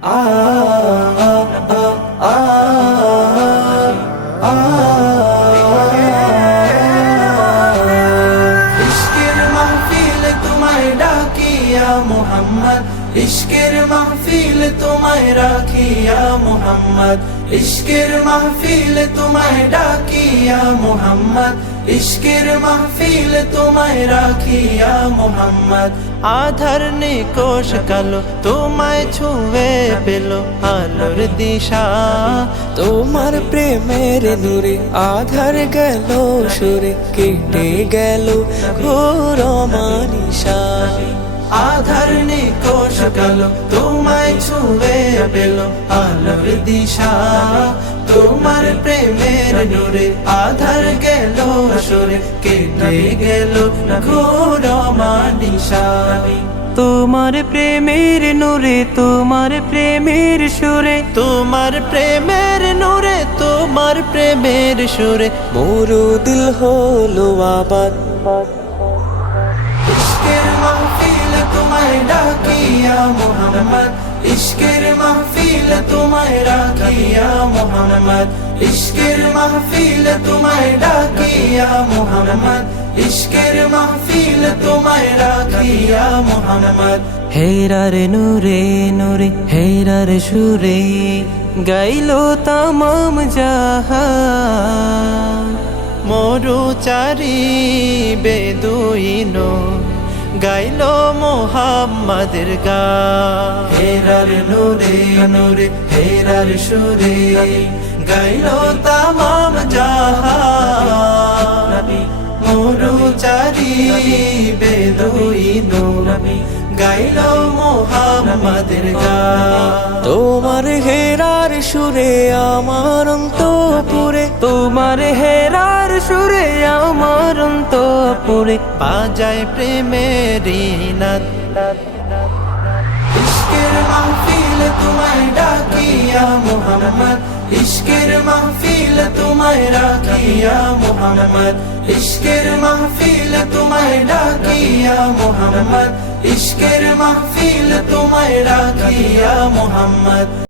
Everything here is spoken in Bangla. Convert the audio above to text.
इश्केर महफिल तुम्हारे डाकिया मोहम्मद, इश्केर महफिल तुम्हारे राखिया मोहम्मद, इश्केर महफिल तुम्हारे डाकिया मोहम्मद, इश्केर महफिल तुम्हारे राखिया मोहम्मद। আধার নিকোষ কালো তোমায় ছুঁয়ে পেল আলোর দিশা, তোমার প্রেমের নূরে আধার গেল সুরে কেটে গেল ঘোর মানিশা। আধার নিকোষ কালো তোমায় ছুঁয়ে পেল আলোর দিশা, তোমার প্রেমের নূরে আধার গেল সুরে কেটে গেল ঘোর মানিশা। তোমার প্রেমের নূরে তোমার প্রেমের সুরে তোমার প্রেমের নূরে তোমার প্রেমের সুরে মোরো দিল হলো আবাদ। ইশকের মাহফিল তোমায় ডাকিয়া মোহাম্মদ, ইশকের মাহফিল তোমায় রাখিয়া মোহাম্মদ, ইশকের মাহফিল তোমায় ডাকিয়া মোহাম্মদ, ইশকের মাহফিল তোমায় রাখিয়া মোহাম্মদ। হেরার নূরে নূরে হেরার সুরে গাইলো তামাম জাহান। মরুচারি বেদুইনো গাইলো মোহাম্মদের গান। হেরার নূরে নূরে হেরার সুরে গাইলো তামাম জাহান। মরুচারি বেদুইনো গাইলো মোহাম্মদের গান। তোমার হেরার সুরে আমার অন্তপুরে তোমার হেরার সুরে আমার অন্তপুরে বাজায় প্রেমেরি নাদ। ইশকের মাহফিল তোমায় ডাকিয়া মোহাম্মদ, ইশকের মাহফিল তোমায় রাখিয়া মোহাম্মদ, ইশকের মাহফিল তোমায় ডাকিয়া মোহাম্মদ, ইশকের মাহফিল তোমায় রাখিয়া মোহাম্মদ।